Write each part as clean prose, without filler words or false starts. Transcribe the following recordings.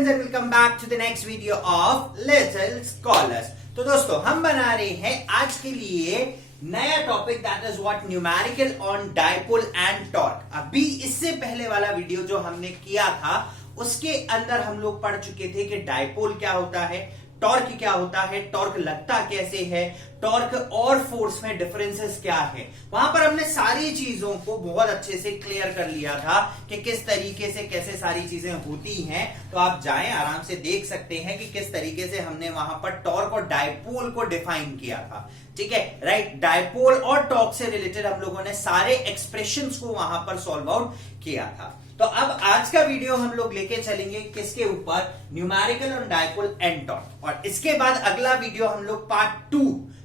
Friends and welcome back to the next video of Little Scholars. तो दोस्तों हम बना रहे हैं आज के लिए नया topic that is what numerical on dipole and torque. अभी इससे पहले वाला वीडियो जो हमने किया था उसके अंदर हम लोग पढ़ चुके थे कि डायपोल क्या होता है, टॉर्क क्या होता है, टॉर्क लगता कैसे है, टॉर्क और फोर्स में डिफरेंसेस क्या है। वहां पर हमने सारी चीजों को बहुत अच्छे से क्लियर कर लिया था कि किस तरीके से कैसे सारी चीजें होती हैं। तो आप जाएं आराम से देख सकते हैं कि किस तरीके से हमने वहां पर टॉर्क और डायपोल को डिफाइन किया था। ठीक है, राइट। डायपोल और टॉर्क से रिलेटेड हम लोगों ने सारे एक्सप्रेशंस को वहां पर सॉल्व आउट किया था। तो अब आज का वीडियो हम लोग लेके चलेंगे किसके ऊपर, numerical on dipole and torque. और इसके बाद अगला वीडियो हम लोग पार्ट 2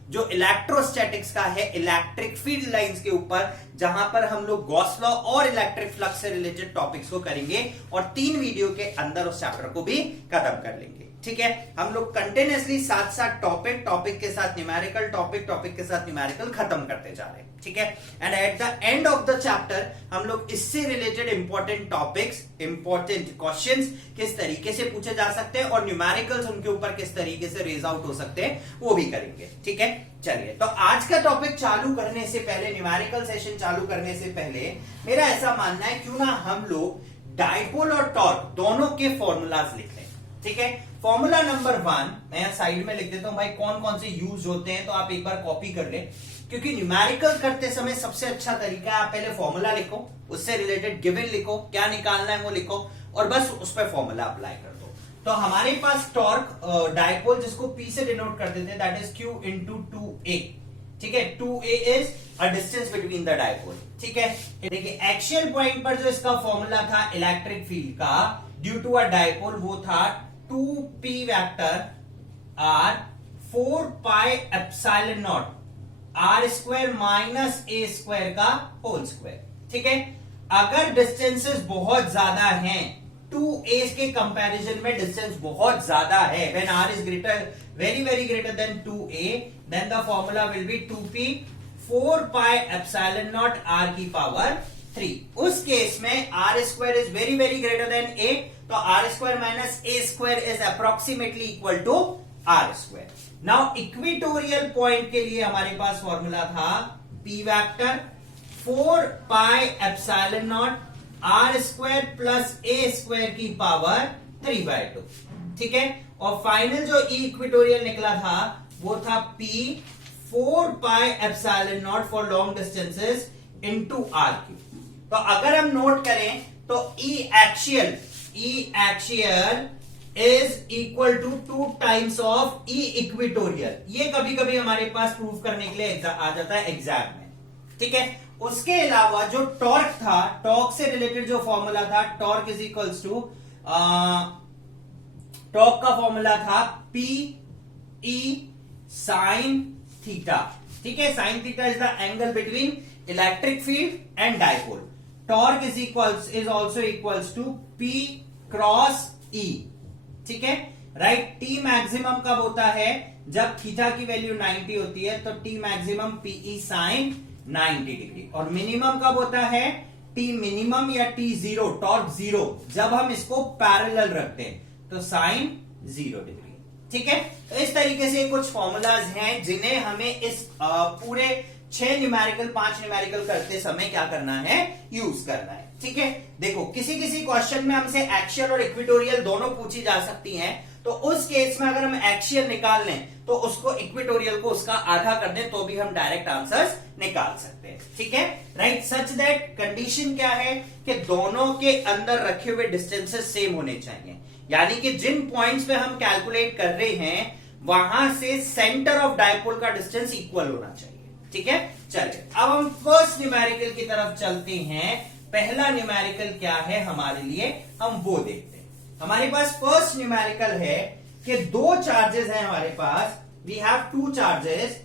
जो इलेक्ट्रोस्टैटिक्स का है, इलेक्ट्रिक फील्ड लाइंस के ऊपर, जहां पर हम लोग गॉस लॉ और इलेक्ट्रिक फ्लक्स से रिलेटेड टॉपिक्स को करेंगे और 3 वीडियो के अंदर उस चैप्टर को भी खत्म कर लेंगे। ठीक है, हम लोग कंटिन्यूअसली साथ साथ टॉपिक के साथ न्यूमेरिकल, टॉपिक के साथ न्यूमेरिकल खत्म करते जा रहे हैं। ठीक है, and at the end of the chapter हम लोग इससे related important topics, important questions किस तरीके से पूछे जा सकते हैं और न्यूमेरिकल्स उनके ऊपर किस तरीके से रेज आउट हो सकते हैं वो भी करेंगे। ठीक है, चलिए तो आज का टॉपिक चालू करने से पहले, न्यूमेरिकल सेशन चालू करने से पहले मेरा ऐसा मानना है क्यों ना हम लोग डायपोल और टॉर्क दोनों के फॉर्मूलाज लिख लें। ठीक है, फॉर्मूला नंबर 1 मैं यहां साइड में लिख देता हूं भाई, कौन कौन से यूज होते हैं तो आप एक बार कॉपी कर लें, क्योंकि न्यूमेरिकल करते समय सबसे अच्छा तरीका है आप पहले फॉर्मूला लिखो, उससे रिलेटेड गिवन लिखो, क्या निकालना है वो लिखो और बस उस पर फॉर्मूला अप्लाई कर दो। तो हमारे पास टॉर्क डायपोल जिसको P से डिनोट कर देते हैं, that is Q into 2A। ठीक है, 2A is a distance between the dipole. ठीक है, देखिए एक्सियल पॉइंट पर जो इसका फॉर्मूला था इलेक्ट्रिक फील्ड का ड्यू टू अ डायपोल, वो था 2P vector R 4 pi epsilon naught R square minus A square का होल स्क्वायर। ठीक है, अगर डिस्टेंसेस बहुत ज्यादा हैं, 2A के कंपैरिजन में डिस्टेंस बहुत ज्यादा है, when R is greater, very greater than 2A, then the formula will be 2P 4 pi epsilon naught R की पावर 3। उस केस में R square is very greater than A, तो R square minus A square is approximately equal to R square. Now equatorial point के लिए हमारे पास formula था P vector 4 pi epsilon naught R square plus A square की power 3/2। ठीक है, और फाइनल जो इक्वेटोरियल निकला था वो था P 4 pi epsilon naught for long distances into R cube. तो अगर हम नोट करें तो E axial is equal to 2 times of E equatorial. ये कभी कभी हमारे पास प्रूव करने के लिए आ जाता है एग्जाम में। ठीक है, उसके अलावा जो टॉर्क था, टॉर्क से रिलेटेड जो फॉर्मूला था, torque is equals to, torque का फॉर्मूला था P E साइन थीटा। ठीक है, sine theta is the angle between electric field and dipole. Torque is also equals to P cross E। ठीक है, right. T maximum कब होता है, जब थीटा की वैल्यू 90 होती है, तो T maximum PE sine 90 degree. और मिनिमम कब होता है, T मिनिमम या T जीरो, टॉर्क जीरो, जब हम इसको पैरेलल रखते हैं, तो साइन 0 डिग्री। ठीक है, तो इस तरीके से कुछ फॉर्मूलाज हैं जिन्हें हमें इस पूरे 5 न्यूमेरिकल करते समय क्या करना है, यूज करना है। ठीक है, देखो किसी क्वेश्चन में हमसे एक्सियल और इक्वेटोरियल दोनों पूछी जा सकती हैं, तो उस केस में अगर हम एक्सियल निकाल लें तो उसको इक्वेटोरियल को उसका आधा कर दें तो भी हम डायरेक्ट आंसर्स निकाल सकते हैं। ठीक है, राइट। सच दैट कंडीशन क्या है कि दोनों के अंदर रखे हुए डिस्टेंसेस सेम होने चाहिए, यानी कि जिन पॉइंट्स पे हम कैलकुलेट कर रहे हैं वहां से सेंटर ऑफ डायपोल का डिस्टेंस इक्वल होना चाहिए। ठीक है, चलिए अब हम फर्स्ट न्यूमेरिकल की तरफ चलते हैं। पहला न्यूमेरिकल क्या है हमारे लिए, हम वो देखते हैं। हमारे पास फर्स्ट न्यूमेरिकल है कि 2 चार्जेस हैं हमारे पास। We have 2 charges,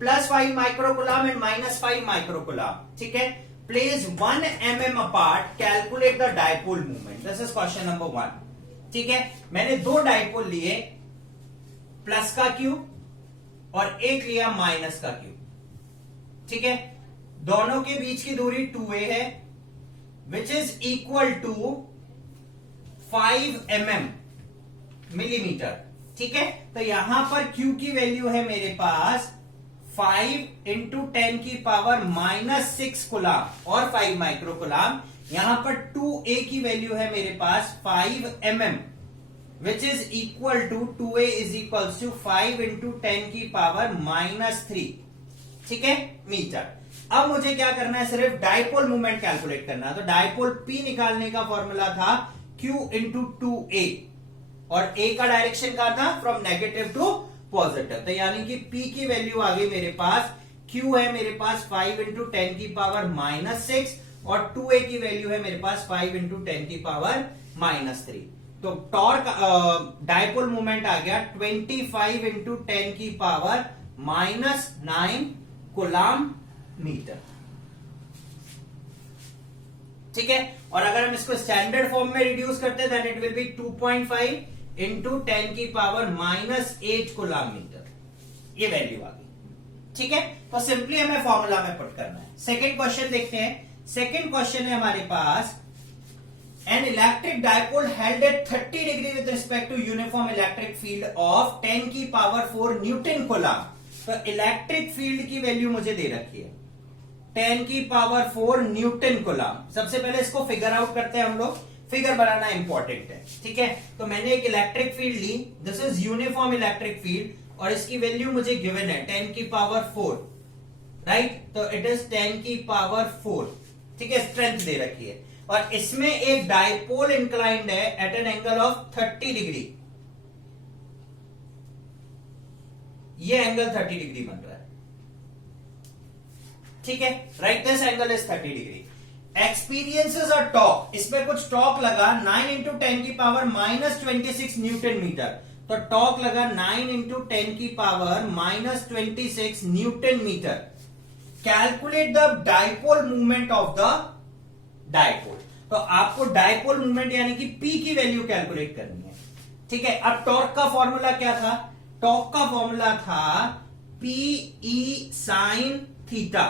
+5 microcoulomb and -5 microcoulomb. ठीक है, place 1 mm apart, calculate the dipole movement. This is question number 1। ठीक है, मैंने 2 डायपोल लिए, प्लस का क्यूब और एक लिया माइनस का क्यूब। ठीक है, दोनों के बीच की दूरी 2a है, which is equal to 5 mm millimetre. ठीक है, तो यहां पर Q की वैल्यू है मेरे पास 5 इंटू 10 की पावर -6 कुलाम और 5 माइक्रो कुलाम। यहां पर 2A की वैल्यू है मेरे पास 5 mm, which is equal to 2A is equal to 5 into 10 की पावर -3। ठीक है, मीटर। अब मुझे क्या करना है, सिर्फ डायपोल मूवमेंट कैलकुलेट करना है। तो डायपोल P निकालने का फॉर्मूला था Q इंटू 2A, और A का डायरेक्शन क्या था, फ्रॉम नेगेटिव टू पॉजिटिव। तो यानी कि P की वैल्यू आ गई मेरे पास, Q है मेरे पास 5 इंटू 10 की पावर -6, और 2A की वैल्यू है मेरे पास 5 इंटू 10 की पावर -3। तो टॉर्क डायपोल मूवमेंट आ गया 25 इंटू 10 की पावर -9 कुलाम मीटर। ठीक है, और अगर हम इसको स्टैंडर्ड फॉर्म में रिड्यूस करते हैं then it will be 2.5 into 10 की पावर -8 कुलाम मीटर। ये वैल्यू आ गई। ठीक है, तो सिंपली हमें फॉर्मूला में पुट करना है। सेकेंड क्वेश्चन देखते हैं। सेकेंड क्वेश्चन है हमारे पास, an electric dipole held at 30 degree with respect to uniform electric field of 10 की पावर 4 न्यूटन कोलम। तो इलेक्ट्रिक फील्ड की वैल्यू मुझे दे रखी है 10 की पावर 4 न्यूटन कोलम। सबसे पहले इसको फिगर आउट करते हैं हम लोग, फिगर बनाना इंपॉर्टेंट है। ठीक है, तो मैंने एक इलेक्ट्रिक फील्ड ली, this is uniform electric field, और इसकी वैल्यू मुझे गिवन है 10 की पावर 4, राइट। तो इट इज 10 की पावर 4। ठीक है, स्ट्रेंथ दे रखी है, और इसमें एक डायपोल इंक्लाइंड है at an angle of 30 degree. ये एंगल 30 डिग्री बन रहा है। ठीक है, right, this angle is 30 degree. Experiences और टॉर्क, इसमें कुछ टॉर्क लगा 9 इंटू 10 की पावर -26 न्यूटन मीटर। तो टॉर्क लगा 9 इंटू 10 की power -26 newton metre. Calculate the dipole movement of the dipole. तो आपको डायपोल मूवमेंट यानी कि P की वैल्यू कैलकुलेट करनी है। ठीक है, अब टॉर्क का फॉर्मूला क्या था, टॉर्क का फॉर्मूला था PE sin थीटा।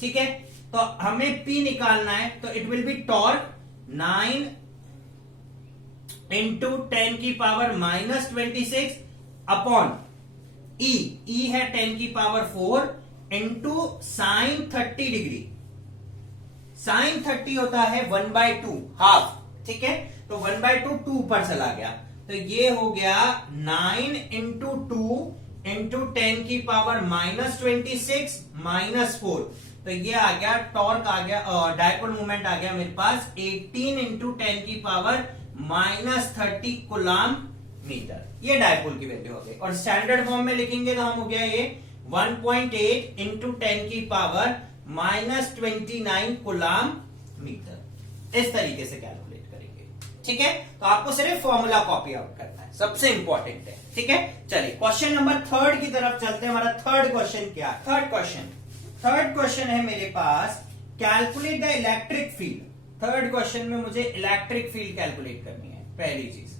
ठीक है, तो हमें P निकालना है, तो it will be torque 9 into 10 की पावर -26 अपॉन E है 10 की power 4 into sine 30 degree. Sine 30 होता है 1/2, हाफ। ठीक है, तो 1/2 2 पर चला गया, तो ये हो गया 9 इंटू 2 इंटू 10 की पावर -26 -4। तो ये आ गया टॉर्क, आ गया डायपोल मूवमेंट आ गया मेरे पास 18 इंटू 10 की पावर -30 कुलाम मीटर। ये डायपोल की वैल्यू हो गई, और स्टैंडर्ड फॉर्म में लिखेंगे तो हम हो गया ये 1.8 इंटू 10 की पावर -29 कुलाम मीटर। इस तरीके से कैलकुलेट करेंगे। ठीक है, तो आपको सिर्फ फॉर्मूला कॉपी आउट करना है, सबसे इंपॉर्टेंट है। ठीक है, चलिए क्वेश्चन नंबर 3 की तरफ चलते हैं। हमारा थर्ड क्वेश्चन क्या है, थर्ड क्वेश्चन है मेरे पास, calculate the electric field. Third question में मुझे इलेक्ट्रिक फील्ड कैलकुलेट करनी है, पहली चीज।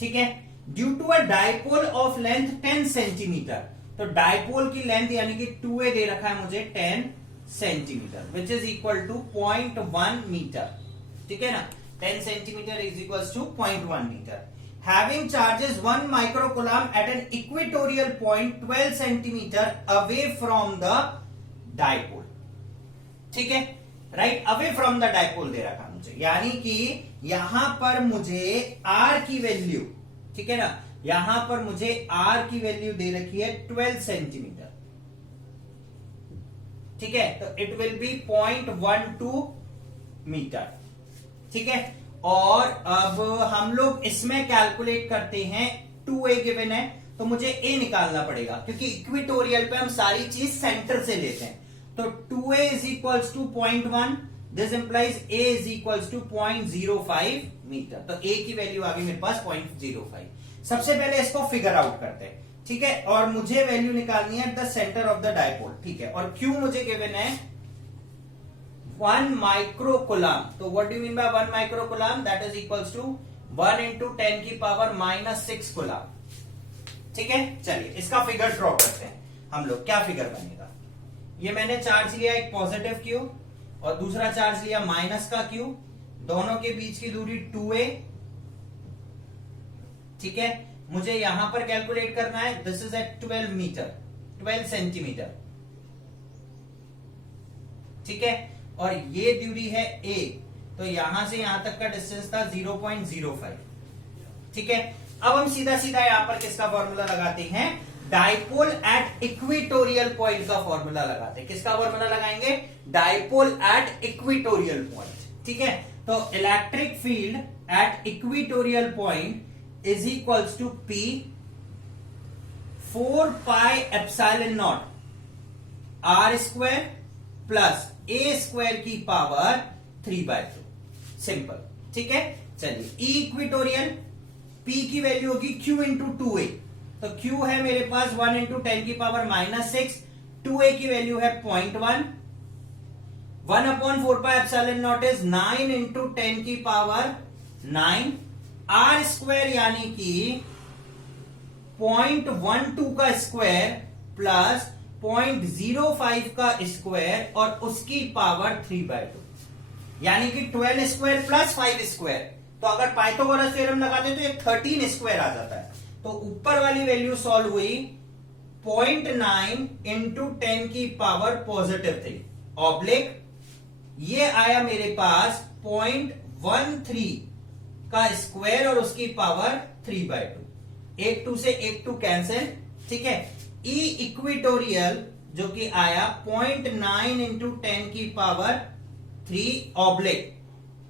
ठीक है, due to a dipole of length 10 centimetre. तो डायपोल की लेंथ यानी कि 2A दे रखा है मुझे 10 centimetre, which is equal to 0.1 metre. ठीक है ना, 10 centimetre is equal to 0.1 metre. Having charges 1 microcoulomb at an equatorial point 12 centimetre away from the dipole. ठीक है, right, away from the dipole दे रखा मुझे, यानी कि यहां पर मुझे R की वैल्यू, ठीक है ना, यहां पर मुझे R की वैल्यू दे रखी है 12 सेंटीमीटर। ठीक है, तो इट विल बी 0.12 मीटर। ठीक है, और अब हम लोग इसमें कैलकुलेट करते हैं 2A गिवन है, तो मुझे A निकालना पड़ेगा, क्योंकि इक्वेटोरियल पे हम सारी चीज सेंटर से लेते हैं। तो 2A is equals to 0.1, this implies A is equals to 0.05 metre. तो A की वैल्यू आ गई मेरे पास 0.05। सबसे पहले इसको फिगर आउट करते हैं। ठीक है, और मुझे वैल्यू निकालनी है the centre of the dipole. ठीक है, और Q मुझे गिवन है 1 माइक्रोकुलम। तो what do you mean by 1 microcoulomb, that is equals to 1 into 10 की पावर -6 कुलम। ठीक है, चलिए इसका फिगर ड्रॉ करते हैं हम लोग। क्या फिगर बनेगा, ये मैंने चार्ज लिया एक पॉजिटिव Q और दूसरा चार्ज लिया माइनस का Q, दोनों के बीच की दूरी 2A, ठीक है, मुझे यहां पर कैलकुलेट करना है, this is at 12 metre, 12 centimetre, ठीक है, और ये दूरी है a, तो यहां से यहां तक का डिस्टेंस था 0.05, ठीक है। अब हम सीधा सीधा यहां पर किसका फॉर्मूला लगाते हैं, डाइपोल एट इक्वेटोरियल पॉइंट का फॉर्मूला लगाते हैं। किसका फॉर्मूला लगाएंगे, डाइपोल एट इक्वेटोरियल पॉइंट, ठीक है। तो electric field at equatorial point is equals to P 4 pi epsilon naught R square plus A square की पावर 3/2, सिंपल, ठीक है। चलिए, E इक्वेटोरियल, P की वैल्यू होगी Q इंटू 2A, तो Q है मेरे पास 1 इंटू 10 की पावर -6, 2A की वैल्यू है 0.1, 1/4 pi epsilon not is 9 into 10 की पावर 9, R स्क्वायर यानी कि 0.12 का स्क्वायर प्लस 0.05 का स्क्वायर और उसकी पावर 3/2, यानी कि 12 स्क्वायर प्लस 5 स्क्वायर। तो अगर पाइथागोरस थ्योरम लगाते तो ये 13 स्क्वायर आ जाता है। तो ऊपर वाली वैल्यू सॉल्व हुई 0.9 इंटू 10 की पावर +3 ऑब्लिक, ये आया मेरे पास 0.13 का स्क्वायर और उसकी पावर 3/2, 1 2 से 1 2 कैंसिल, ठीक है। ई इक्वेटोरियल जो कि आया 0.9 इंटू 10 की पावर 3 ऑब्लिक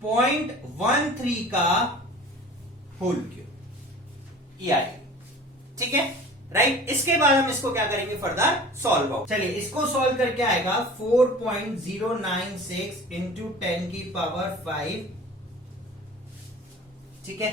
0.13 का होल क्यूब, ये आएगी, ठीक है, राइट। इसके बाद हम इसको क्या करेंगे, फर्दर सॉल्व आउट। चलिए, इसको सॉल्व करके आएगा 4.096 इंटू 10 की पावर 5, ठीक है,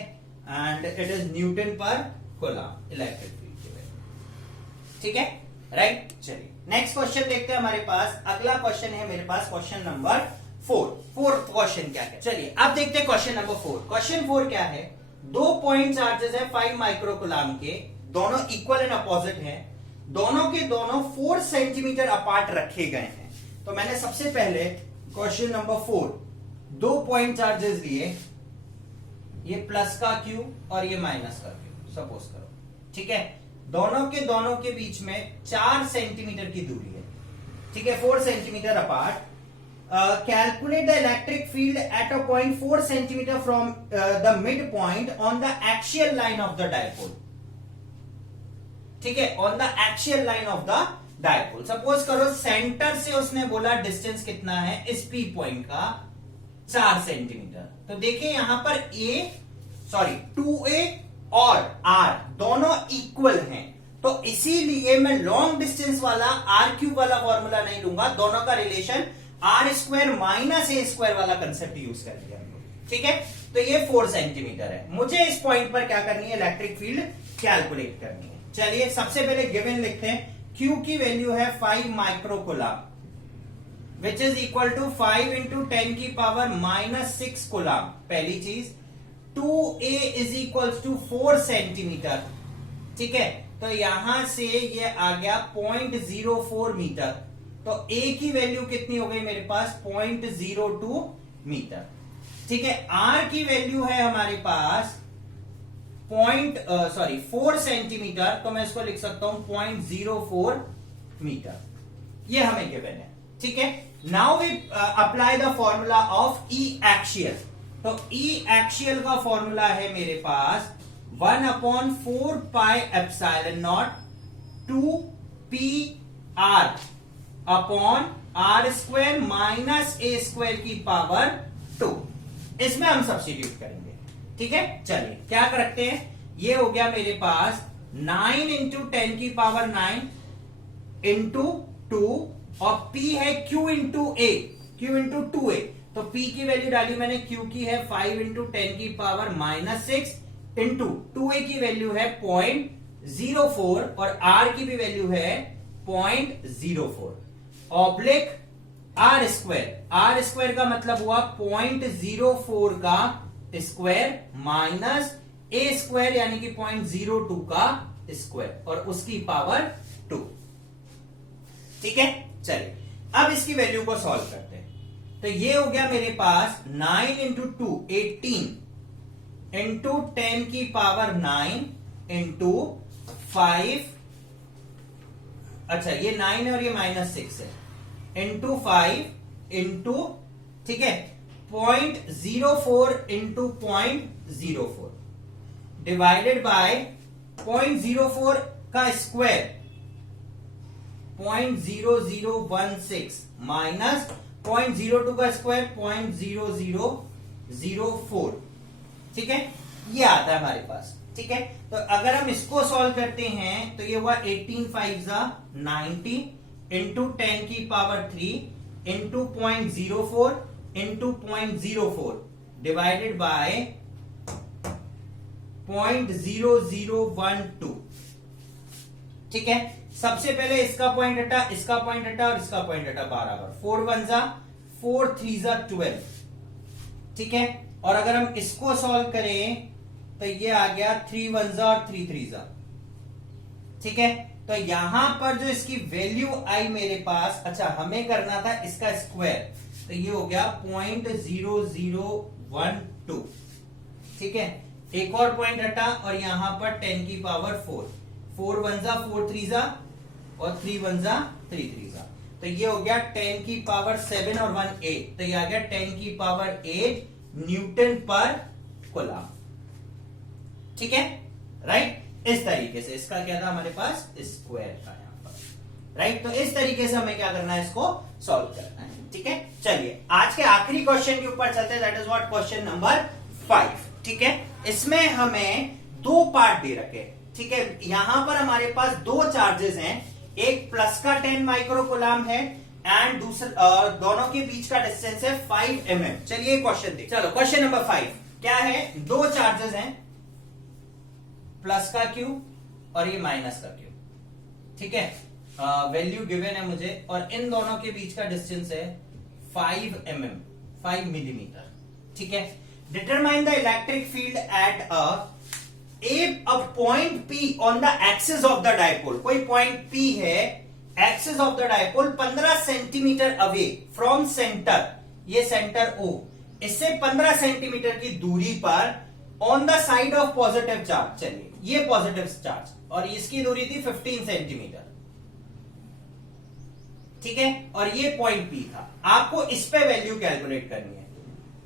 एंड इट इज न्यूटन पर कूलम्ब इलेक्ट्रिक फील्ड की वैल्यू, ठीक है, राइट। चलिए, नेक्स्ट क्वेश्चन देखते हैं हमारे पास। अगला क्वेश्चन है मेरे पास क्वेश्चन नंबर 4। फोर्थ क्वेश्चन क्या है, चलिए अब देखते हैं क्वेश्चन नंबर 4। क्वेश्चन 4 क्या है, 2 पॉइंट चार्जेस है 5 माइक्रो कूलम्ब के, दोनों इक्वल एंड अपोजिट हैं, दोनों के दोनों 4 सेंटीमीटर अपार्ट रखे गए हैं। तो मैंने सबसे पहले क्वेश्चन नंबर 4 2 पॉइंट चार्जेस लिए, ये प्लस का Q और ये माइनस का Q सपोज करो, ठीक है। दोनों के बीच में 4 सेंटीमीटर की दूरी है, ठीक है, 4 centimetre apart. Calculate the electric field at a point 4 centimeter from the midpoint on the axial line of the dipole, ठीक है, on the axial line of the dipole। Suppose करो सेंटर से उसने बोला डिस्टेंस कितना है इस P पॉइंट का 4 सेंटीमीटर। तो देखिए यहां पर 2A और R दोनों इक्वल हैं, तो इसीलिए मैं लॉन्ग डिस्टेंस वाला R³ वाला फॉर्मूला नहीं लूंगा, दोनों का relation R square minus A square वाला कंसेप्ट यूज कर लिया, ठीक है। तो ये 4 सेंटीमीटर है, मुझे इस पॉइंट पर क्या करनी है, इलेक्ट्रिक फील्ड कैलकुलेट करनी है। चलिए सबसे पहले गिवन लिखते हैं, Q की वैल्यू है 5 micro coulomb which is equal to 5 into 10 की पावर -6 कूलम्ब, पहली चीज। 2A is equal to 4 centimetre, ठीक है, तो यहां से ये आ गया 0.04 मीटर, तो A की वैल्यू कितनी हो गई मेरे पास 0.02 मीटर, ठीक है। R की वैल्यू है हमारे पास 4 सेंटीमीटर, तो मैं इसको लिख सकता हूं 0.04 मीटर, ये हमें गिवन है, ठीक है। Now we apply the formula of E axial. तो E एक्सियल का फॉर्मूला है मेरे पास 1/4 pi epsilon naught 2PR upon R square minus A square की पावर 2। इसमें हम सब्स्टिट्यूट करेंगे, ठीक है। चलिए क्या करते हैं, ये हो गया मेरे पास 9 इंटू 10 की पावर 9 इंटू 2 और P है Q इंटू इंटू 2A, तो P की वैल्यू डाली मैंने, Q की है 5 इंटू 10 की पावर -6 इंटू 2A की वैल्यू है 0.04 और R की भी वैल्यू है 0.04 ऑब्लिक R स्क्वायर का मतलब हुआ 0.04 का स्क्वायर माइनस A स्क्वायर यानी कि 0.02 का स्क्वायर और उसकी पावर 2, ठीक है। चलिए अब इसकी वैल्यू को सॉल्व करते हैं। तो ये हो गया मेरे पास 9 इंटू 2 18 इंटू 10 की पावर 9 इंटू 5, अच्छा ये 9 है और ये -6 है, इंटू 5 इंटू, ठीक है, 0.04 इंटू 0.04 डिवाइडेड बाय 0.04 का स्क्वायर 0.0016 माइनस 0.02 का स्क्वायर 0.0004, ठीक है, ये आता है हमारे पास। ठीक है, तो अगर हम इसको सॉल्व करते हैं तो ये हुआ 18 5 90 इंटू 10 की power 3 into 0.04 into 0.04 divided by 0.0012। ठीक है, सबसे पहले इसका पॉइंट हटा, इसका पॉइंट हटा और इसका पॉइंट हटा, बराबर 4 1 4 3 12। ठीक है, और अगर हम इसको सॉल्व करें तो ये आ गया 3 1 और 3 3। ठीक है, तो यहां पर जो इसकी वैल्यू आई मेरे पास, अच्छा हमें करना था इसका स्क्वायर, तो ये हो गया 0.0012। ठीक है, एक और पॉइंट हटा और यहां पर 10 की पावर 4, 4 1 4 3 और 3 1 3 3। तो ये हो गया 10 की पावर 7 और 1 8, तो ये आ गया 10 की पावर 8 न्यूटन पर कूलम। ठीक है, राइट, इस तरीके से इसका क्या था हमारे पास, स्क्वायर था यहां पर, राइट। तो इस तरीके से हमें क्या करना है, इसको सॉल्व करना है। ठीक है, चलिए आज के आखिरी क्वेश्चन के ऊपर चलते हैं, that is what question number 5। ठीक है, इसमें हमें दो पार्ट दे रखे। ठीक है, यहां पर हमारे पास दो चार्जेस हैं, एक प्लस का 10 माइक्रोकूलम है एंड दूसरा दोनों के बीच का डिस्टेंस है 5 mm। चलिए क्वेश्चन देखिए, चलो क्वेश्चन नंबर 5 क्या है, दो चार्जेस हैं, प्लस का Q और ये माइनस का Q। ठीक है, वैल्यू गिवन है मुझे, और इन दोनों के बीच का डिस्टेंस है 5 mm, 5 मिलीमीटर। ठीक है, determine the electric field eight a point P on the axis of the dipole। कोई पॉइंट P है, axis of the dipole 15 centimetre away from centre, ये सेंटर O, इससे 15 सेंटीमीटर की दूरी पर on the side of positive charge. चलिए ये positive charge और इसकी दूरी थी 15 सेंटीमीटर। ठीक है, और ये पॉइंट P था, आपको इस पे वैल्यू कैलकुलेट करनी है।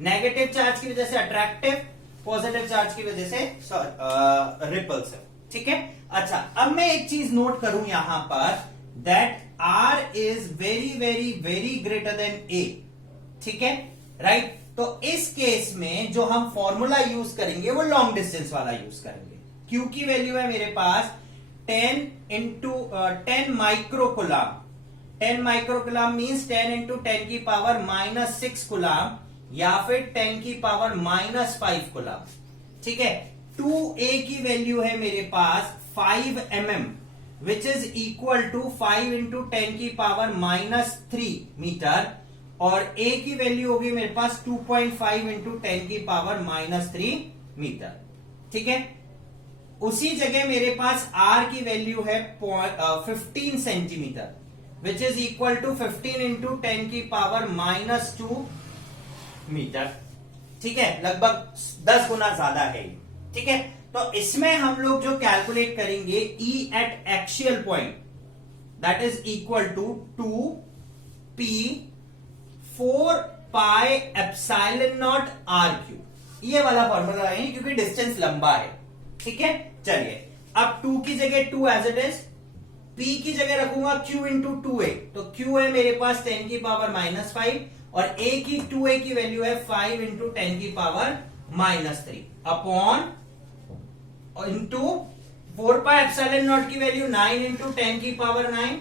नेगेटिव चार्ज की वजह से अट्रैक्टिव, पॉजिटिव चार्ज की वजह से रिपल्सिव। ठीक है, अच्छा अब मैं एक चीज नोट करूं यहां पर, that R is very very very greater than A। ठीक है, राइट। तो इस केस में जो हम फॉर्मूला यूज करेंगे वो लॉन्ग डिस्टेंस वाला यूज करेंगे। Q की वैल्यू है मेरे पास 10 into 10 microcoulomb. 10 microcoulomb means 10 into 10 की पावर -6 कूलम या फिर 10 की पावर -5 कूलम। ठीक है, 2A की वैल्यू है मेरे पास 5 mm which is equal to 5 into 10 की पावर -3 मीटर, और A की वैल्यू होगी मेरे पास 2.5 इंटू 10 की पावर -3 मीटर। ठीक है, उसी जगह मेरे पास R की वैल्यू है 15 centimetre which is equal to 15 into 10 की पावर -2 मीटर। ठीक है, लगभग 10 गुना ज्यादा है। ठीक है, तो इसमें हम लोग जो कैलकुलेट करेंगे E at axial point, that is equal to 2P 4 pi epsilon naught R3। ये वाला फॉर्मूला है क्योंकि डिस्टेंस लंबा है। ठीक है, चलिए अब 2 की जगह 2 एज इट इज, P की जगह रखूंगा Q इंटू 2A, तो Q है मेरे पास 10 की पावर -5 और A की 2A की वैल्यू है 5 इंटू 10 की power -3 upon into 4 pi epsilon not की वैल्यू 9 इंटू 10 की power 9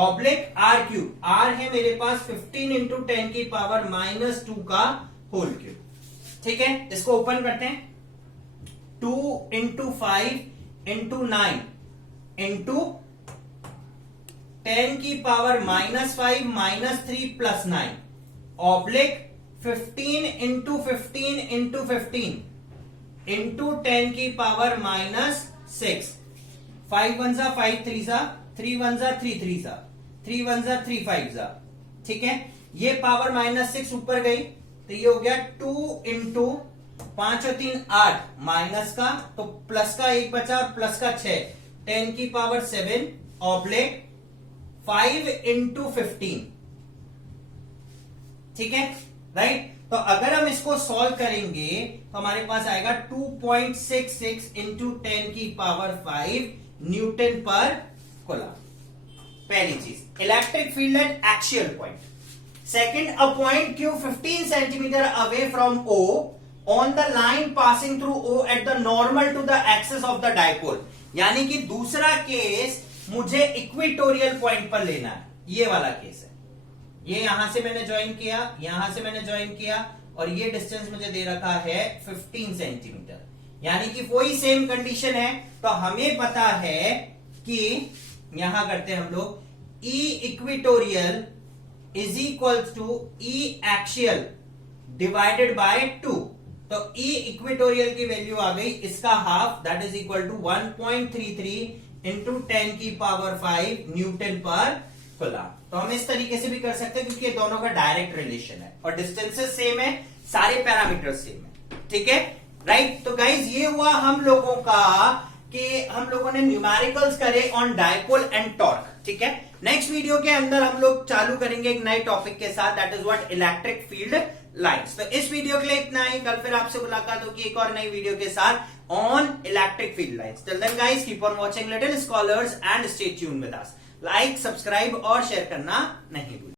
oblique R cube. R है मेरे पास 15 इंटू 10 की पावर -2 का होल क्यूब। ठीक है, इसको ओपन करते हैं, 2 इंटू 5 इंटू 9 इंटू 10 की power -5 -3 plus 9 oblique 15 into 15 into 15 into 10 की पावर -6। 5 1 5 3 3 1 3 3 3 1 3 5। ठीक है, ये पावर -6 ऊपर गई तो ये हो गया 2 इंटू 5 और 3 8 माइनस का, तो प्लस का 1 बचा और प्लस का 6, 10 की पावर 7 ऑब्लिक 5 इंटू 15, ठीक है, राइट। तो अगर हम इसको सॉल्व करेंगे तो हमारे पास आएगा 2.66 इंटू 10 की पावर 5 न्यूटन पर कूलम। पहली चीज, electric field at axial point. Second, a point Q 15 centimetre away from O on the line passing through O at the normal to the axis of the dipole. यानी कि दूसरा case मुझे equatorial point पर लेना है, ये वाला case है। ये यहां से मैंने ज्वाइन किया, यहां से मैंने ज्वाइन किया, और ये डिस्टेंस मुझे दे रखा है 15 सेंटीमीटर, यानी कि वही सेम कंडीशन है। तो हमें पता है कि यहां करते हैं हम लोग, E equatorial is equal to E axial divided by 2। तो E इक्वेटोरियल की वैल्यू आ गई, इसका half, that is equal to 1.33 into 10 की पावर 5 न्यूटन पर कूलम। तो हम इस तरीके से भी कर सकते हैं क्योंकि ये दोनों का डायरेक्ट रिलेशन है और डिस्टेंसेस सेम है, सारे पैरामीटर सेम है, ठीक है, राइट। तो गाइज ये हुआ हम लोगों का कि हम लोगों ने न्यूमेरिकल्स करे ऑन डाइपोल एंड टॉर्क, ठीक है। नेक्स्ट वीडियो के अंदर हम लोग चालू करेंगे एक नए टॉपिक के साथ, that is what electric field lines. तो इस वीडियो के लिए इतना ही, कल फिर आपसे मुलाकात होगी एक और नई वीडियो के साथ on electric field lines. Till then guys, keep on watching Little Scholars and stay tuned with us. Like, subscribe और शेयर करना नहीं भूलिए।